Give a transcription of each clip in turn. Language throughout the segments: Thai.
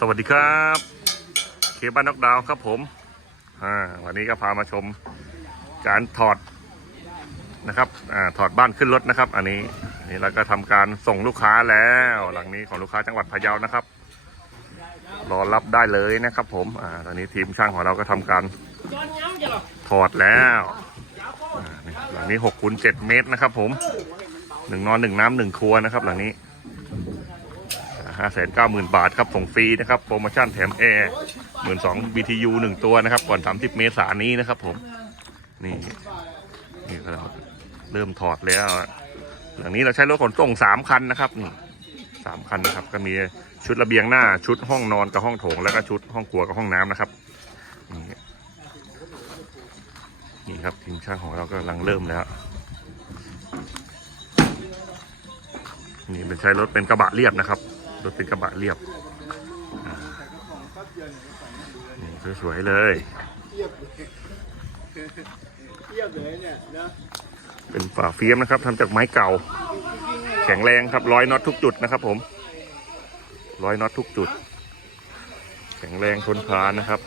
สวัสดีครับ เคบ้านนกดาวครับผมวันนี้ก็พามาชมการถอดนะครับอถอดบ้านขึ้นรถนะครับ อันนี้นี่เราก็ทำการส่งลูกค้าแล้ว หลังนี้ของลูกค้าจังหวัดพะเยานะครับ รอรับได้เลยนะครับ ผมอตอนนี้ทีมช่างของเราก็ทำการถอดแล้วหลังนี้หกคูณเจ็ดเมตรนะครับ ผมหนึ่งนอนหนึ่งน้ำหนึ่งครัวนะครับ หลังนี้ ห้าแสนเก้าหมื่นบาทครับ ส่งฟรีนะครับ โปรโมชั่นแถมแอร์หมื่นสอง BTU หนึ่งตัวนะครับ ก่อนสามสิบเมษายนนี้นะครับ ผม นี่ นี่ก็เราเริ่มถอดแล้ว หลังนี้เราใช้รถขนส่งสามคันนะครับนี่สามคันนะครับ ก็มีชุดระเบียงหน้า ชุดห้องนอนกับห้องโถง แล้วก็ชุดห้องครัวกับห้องน้ำนะครับ นี่นี่ครับทีมช่างของเราก็กำลังเริ่มแล้วนี่เป็นใช้รถเป็นกระบะเรียบนะครับ รถเป็นกระบะเรียบนี่สวยๆเลยเทียบเลยเนี่ยนะเป็นฝาเฟียมนะครับทำจากไม้เก่า แข็งแรงครับร้อยน็อตทุกจุดนะครับ ผมร้อยน็อตทุกจุด แข็งแรงทนทานนะครับ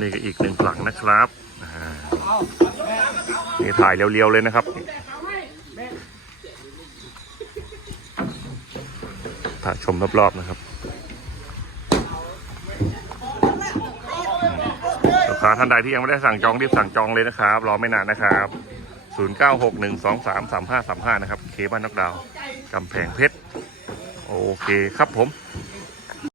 นี่ก็อีกหนึ่งหลังนะครับอ่า นี่ถ่ายเรียวๆเลยนะครับ ถ่ายชมรอบๆนะครับลูกค้าท่านใดที่ยังไม่ได้สั่งจองรีบสั่งจองเลยนะครับ รอไม่นานนะครับ 0961233535 นะครับ เคบ้านนกดาวกำแพงเพชร โอเคครับผม